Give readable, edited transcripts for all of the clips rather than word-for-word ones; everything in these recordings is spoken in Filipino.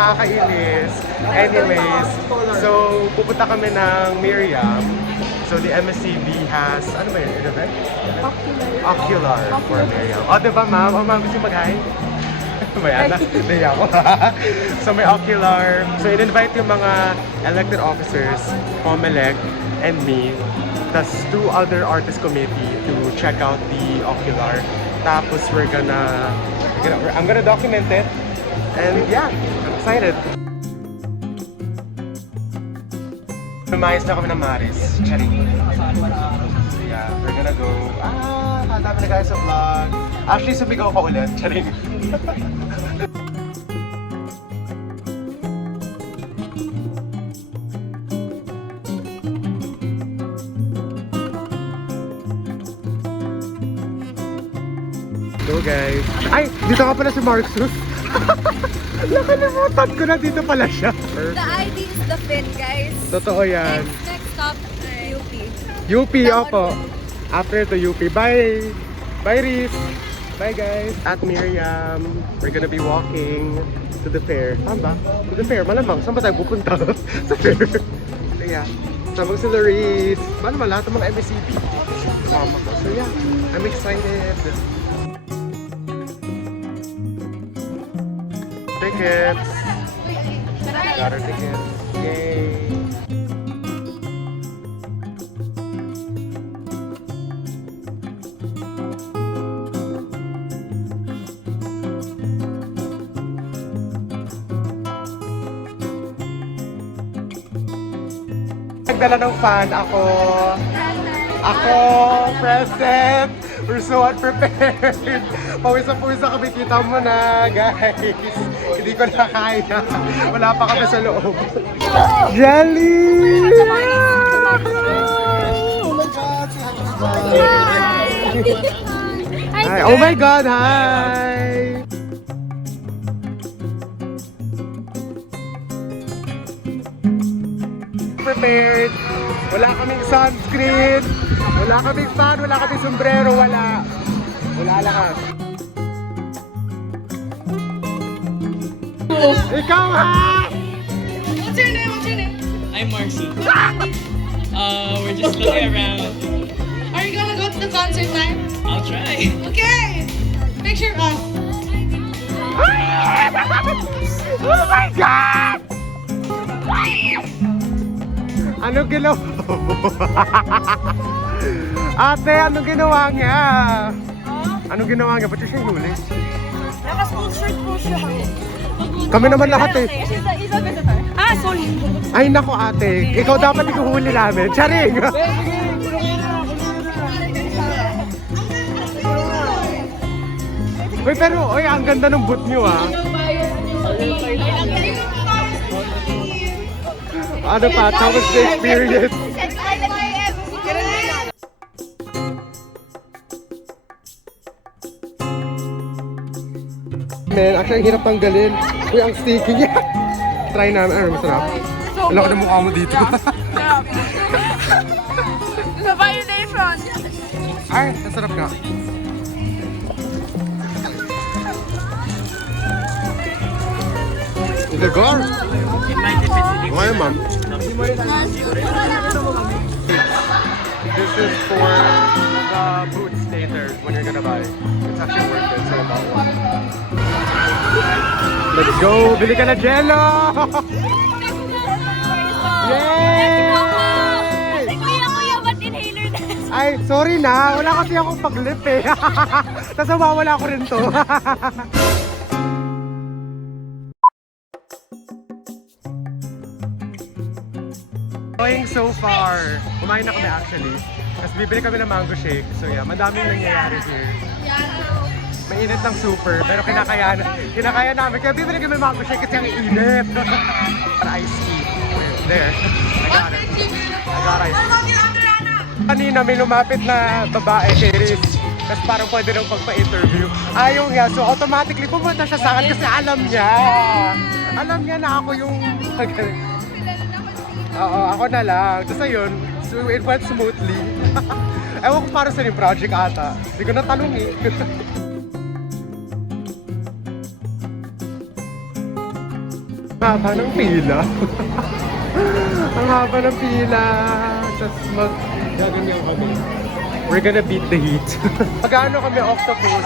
nakakainis. Anyways, so pupunta kami ng Miriam. So the MSCB has, ano ba yun? Event? Ocular for Miriam. O, diba ma'am? O ma'am, gusto mag-hi? Bayan na, nahiya ako. So may Ocular. So in-invite yung mga elected officers, Comelec, and me. Tas 2 other artist committee to check out the Ocular. Tapos I'm gonna document it. And yeah, I'm excited. Lumayas na kami ng Maris. Charing. So yeah, we're gonna go. Kadami na guys sa vlog. Actually, sumigaw ka ulit. Charing. Go guys. Ay, dito ka pala si Marxus. Nakalimutan ko na, dito pala siya. The ID is the fin, guys. Totoo yan. Next stop, UP. UP, opo. After to UP. Bye! Bye, Reef! Bye, guys! At Miriam, we're gonna be walking to the fair. Tama ba? To the fair, malamang. Saan ba tayo pupunta? Sa fair. So yeah. Samang si Laris. Malamang lahat ng mga MSCP. Kasama ko. So yeah, I'm excited. Tickets! Got our tickets. Yay! Nagdala ng fan ako. Present! We're so unprepared. Pawisa-pawisa kami, kita mo na, guys. Hindi ko na kaya. Wala pa kami sa loob. Jelly! Hi! Oh my God, hi! Prepared. Wala kaming sunscreen. Wala kaming fan. Wala kaming sombrero. Wala. Wala lahat. Ikaw ha! What's your name? What's your name? I'm Marcy. We're just looking around. Are you gonna go to the concert time? I'll try. Okay! Picture us. Oh my God! Anong ginawa mo? Ate, anong ginawa niya? Anong ginawa niya? Ba't siya huli? Naka-school shirt po siya. Kami naman lahat eh. He's a visitor. Ah, sorry. Ay nako ate, ikaw dapat ikuhuli namin. Charing! Uy, pero, uy, ang ganda ng boot nyo ah. Ano pa? How was the experience? Man, actually, ang hirap tanggalin. Uy, ang sticky niya. Try namin. Ano, masarap. Wala ko na mukha mo dito. The violation. Ay, nasarap ka. The gar. Okay, ma'am. This is for the boots later when you're gonna buy. It's actually worth it. So about one. Let's go! Bili ka na jello! Yay! Kuya, ba't inhaler na? Ay, sorry na. Wala kasi akong paglip eh. Tapos mawawala ko rin to. Going so far. Kumain na kami actually. Tapos bibili kami ng mango shake. So yeah, madaming nangyayari here. Mainit ng super, pero kinakaya namin. Kaya bibili kami ng mango shake kasi ang init. Para iced tea. There. I got it. I got ice tea. Kanina may lumapit na babae kay Riz. Tapos parang pwede nang pagpa-interview. Ayaw nga. So automatically pumunta siya sa akin kasi alam niya. Alam niya na ako yung... Oo, ako na lang. Tapos ayun, so it went smoothly. Ewan ko para sa yung project ata. Hindi ko natanong eh. Haba ng pila. Ang haba ng pila. Tapos gaganyan kami. We're gonna beat the heat. Mag-ano kami, octopus.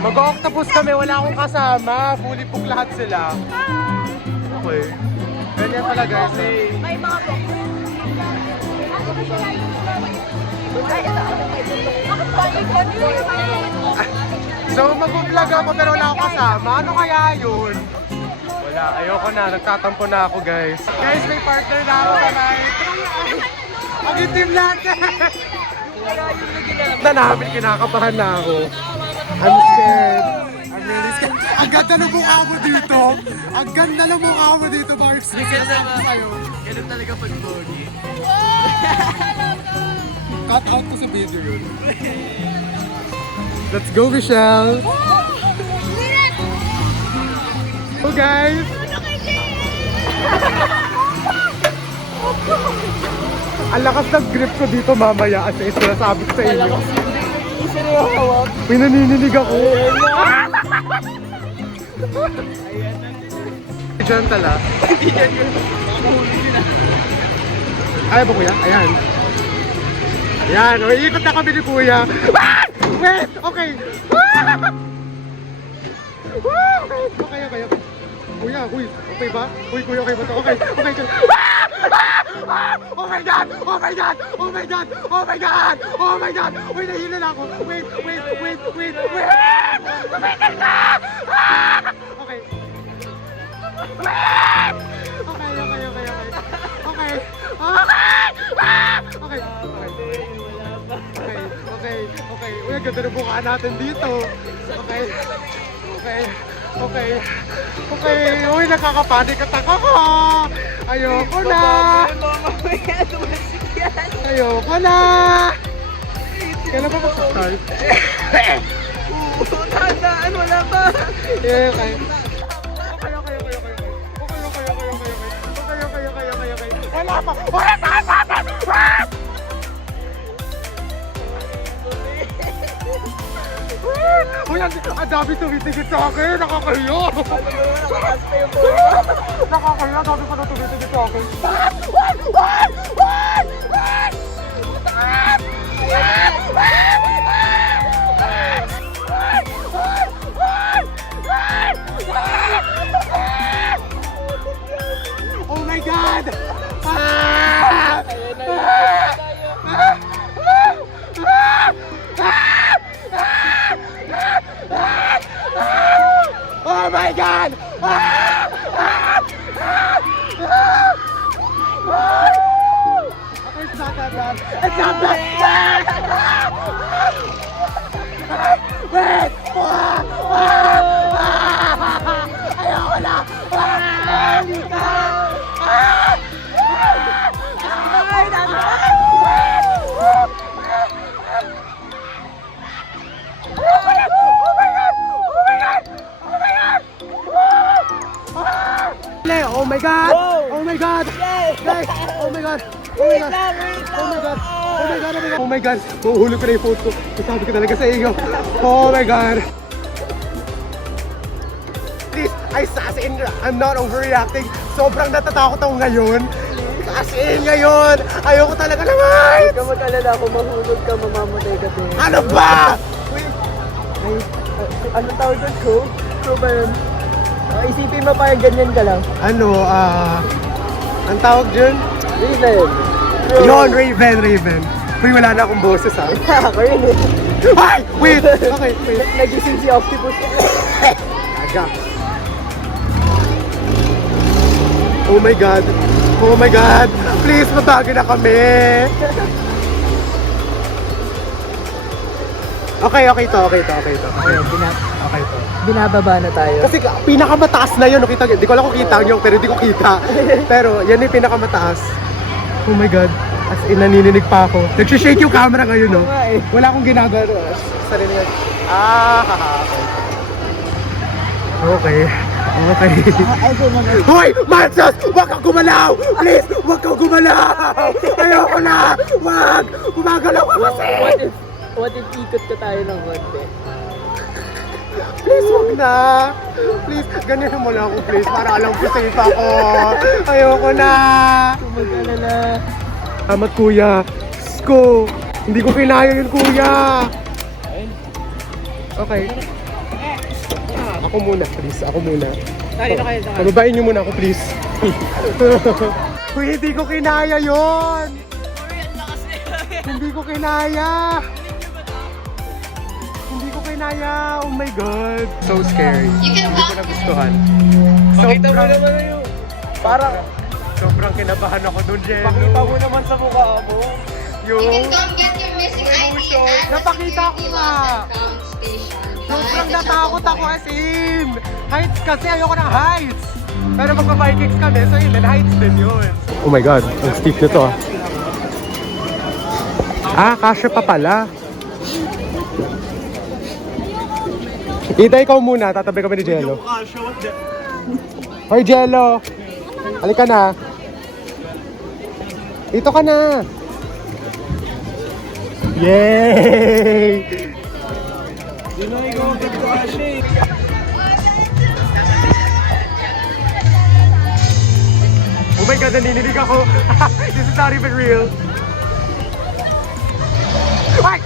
Mag-octopus kami, wala akong kasama. Fully book lahat sila. Okay. Ganyan pala guys, eh. May mga book. So mag-vlog ako pero wala akong kasama. Ano kaya yun? Wala, ayoko na. Nagtatampo na ako guys. Guys, may partner na ako tonight. Ang itim natin! Na namin, kinakabahan na ako. I'm scared. I'm really scared. Ang ganda ng mukha mo dito. Ang ganda ng mukha mo dito, Mars. Ganun talaga pag pogi. Cut out ko sa video yun. Let's go, Michelle! So guys! Ang lakas ng grip ko dito mamaya as sinasabi ko sa inyo. May nanininig ako. Diyan tala. Hindi yan yun. Mahuli din ah. Ay ba kuya? Ayan. Ayan. O, iikot na kami ni kuya. Ah! Wait! Okay. Ah! Okay, okay. Kuya, okay ba? Kuya, okay ba to? Okay, okay. Oh my God! Oh my God! Oh my God! Oh my God! Oh my God! Wait, nahihila na ako. Wait! Wait na! Okay. Wait! Okay. Uy, ang ganda ng mukha natin dito. Okay. Uy, nakakapanik at ako. Ayoko na. Ayoko na. Kailan ba mag-start? Tandaan, wala pa. Okay. Wala pa. Wala pa. Uy, ang dami tumitigit sa akin. Nakakahiyo. Nakakahiyo. Ang dami pa na tumitigit sa akin. Oh my God! Oh my God! Okay, it's not that bad. It's not that bad! Wait! Ayoko na! Halika! Oh my God! Oh my God! Guys! Oh my God! Oh my God! Mahuhulog ko na yung photo. Sabi ko talaga sa inyo. Oh my God! Please, I'm not overreacting. Sobrang natatakot ako ngayon. As in ngayon, ayoko talaga naman! Huwag ka mag-alala, kung mahulog ka, mamamatay ka din. Ano ba? Ano tawag doon? Crow ba yun? Isipin mo parang ganyan ka lang. Ano, ang tawag dyan? Raven. Yun, Raven. Uy, wala na akong boses ha. Ako rin eh. Ay! Wait! Okay, wait. Nagising si Octopus. Aga. Oh my God! Oh my God! Please, mabago na kami! Okay to. Okay to. Binababa na tayo. Kasi pinakamataas na yun, nakita niyo. Di ko alam kung kita niyo, pero di ko kita. Pero yan yung pinakamataas. Oh my God. As in, nanininig pa ako. Nagsishake yung camera ngayon, no? Wala akong ginagawa. Sarili nga. Okay. Hoy! Mansos! Huwag kang gumalaw! Please! Huwag kang gumalaw! Ayoko na! Huwag! Gumagalaw ka kasi! What if ikot ka tayo ng konti? Please, wag na. Please, ganyan mo lang ako, please. Para alam ko safe ako. Ayoko na. Mag-alala. Salamat, kuya. Sko. Hindi ko kinaya yun, kuya. Okay. Ako muna, please. Ako muna. Pababain niyo muna ako, please. Uy, hindi ko kinaya yun. Hindi ko kinaya. Hindi ko kinaya. Oh my God. So scary. Hindi ko nagustuhan. Pakita mo naman na yun. Parang, Sobrang kinabahan ako dun, Jen. pakita mo naman sa mukha mo. You can Yung... come get your missing ID at Napakita ko Pacific nga. Lost and Found Station. Sobrang natakot ako as in. Heights kasi ayoko ng heights. Pero magpa-bike kicks kami, so yun, heights din yun. Oh my God, ang steep nito ah. Kasya pa pala. Ita, ikaw muna, tatabi kami ni Jello. Hoy, Jello! Halika na. Dito ka na. Yay! Yun na ikaw, dito ka siya eh. Oh my God, naninilig ako. This is not even real. Ay!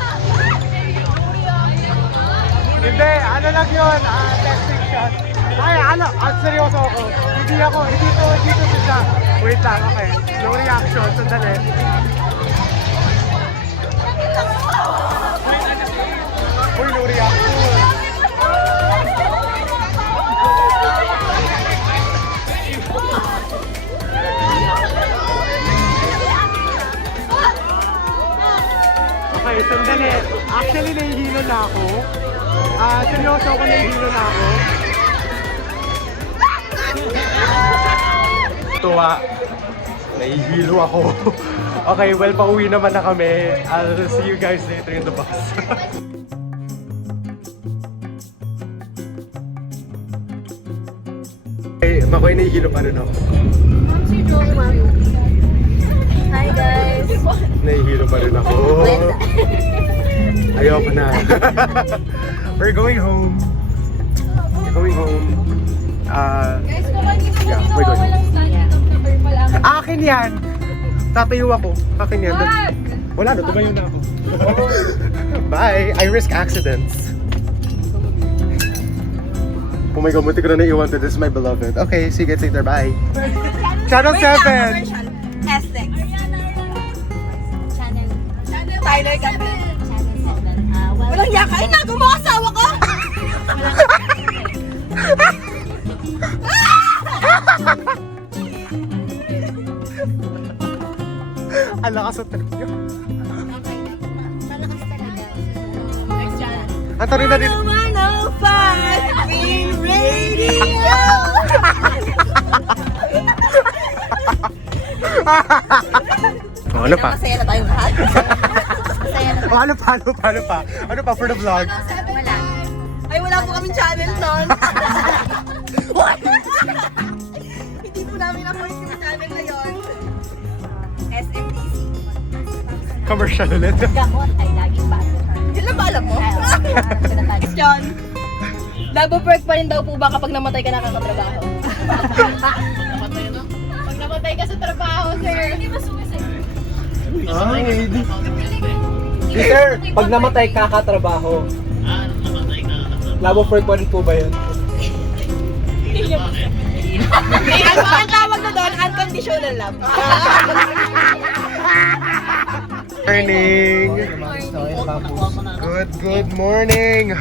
Hindi, ano lang yun, testing shot. Ay, ano, seryoso ako. Hindi to siya. Wait lang, okay. No reaction, sandali. Uy, no reaction. Okay, sandali. Actually, nahihilo na ako. Seryoso ako, nahihilo na ako. Tuwa. Nahihilo ako. Okay, well, pauwi naman na kami. I'll see you guys later in the bus. Okay, makoy, nahihilo pa rin ako. Hi guys. Nahihilo pa rin ako. Ayoko na. We're going home. We're going home. Guys, kumandi ko Yeah, kanina we're going. walang stand up na purple ang... Akin yan! Tatayo ako. Akin yan. Wag! Wala na, tumayo na ako. Bye! I risk accidents. Oh my God, munti ko na naiwan to. This is my beloved. Okay, see you guys later. Bye! Channel 7! Essex. Tyler Gabi. Walang yaka. Ay, nago mo asawa ko! Ang lakas sa trip niyo. Next channel. Ang tanong na din. 105 Green Radio! Oh, ano pa? Masaya na tayong lahat. Masaya na Oh, ano pa? Ano pa for the vlog? Wala. Ay, wala po kaming channel nun. Hindi po namin na-point yung channel na yun. SMTC. Commercial ulit. Gamot ay laging bago. Yun lang ba alam mo? John, labo perk pa rin daw po ba kapag namatay ka nakakatrabaho? Pag namatay ka sa trabaho, sir. Hindi ba suicide? Hindi. Sir, pag namatay kakatrabaho. Labo for pa rin po ba yun? Ang tawag na doon, unconditional love. Morning! Good morning!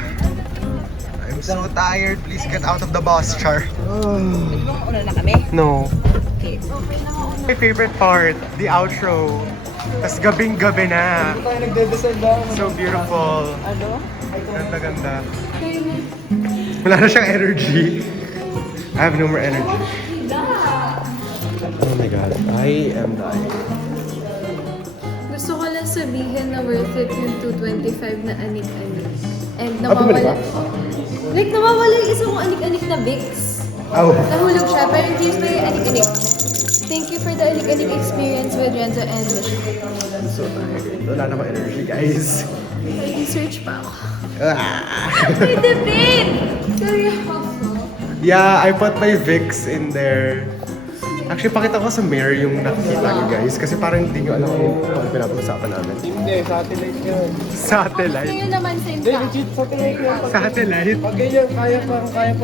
I'm so tired. Please get out of the bus, Char. Una na kami. No. Okay. My favorite part, the outro. Tapos gabing-gabi na. Tayo nagdadasal ba? So beautiful. Ano? Ganda-ganda. Wala na siyang energy. I have no more energy. Oh my God, I am dying. Gusto ko lang sabihin na worth it yung 225 na anik-anik. And bumili ka? Like, nawawala yung isang anik-anik na Vicks. Oh. Nahulog siya, pero in case may anik-anik. Thank you for the anik-anik experience with Renzo and Michelle. I'm so tired. Wala namang energy, guys. Nag-research pa ako. Ah. May debate! Sorry, hustle. Yeah, I put my Vicks in there. Actually, pakita ko sa mirror yung nakikita niyo, guys. Kasi parang hindi nyo alam kung ano pinag-uusapan namin. Hindi, satellite yun. Satellite. Ngayon naman, same Hindi, ka. legit satellite yun. Satellite? Pag ganyan, kaya pa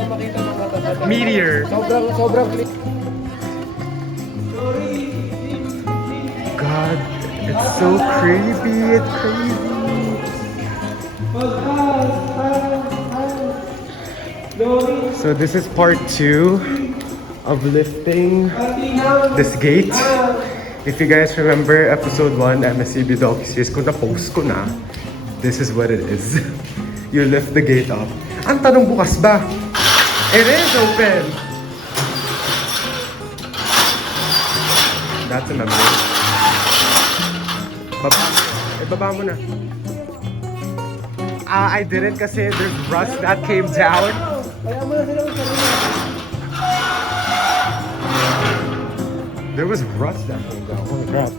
makita ng mata. Meteor. Sobrang clear. God, it's so creepy. It's crazy. So this is part 2 of lifting this gate. If you guys remember episode 1, MSCB Docu-series, kung na-post ko na, this is what it is. You lift the gate up. Ang tanong bukas ba? It is open! That's a memory. Baba mo na. I didn't kasi there's rust that came down. Kaya mo na sila There was rust that came down. Holy crap.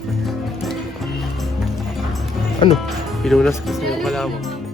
Ano? Pinunas kasi yung kalawang.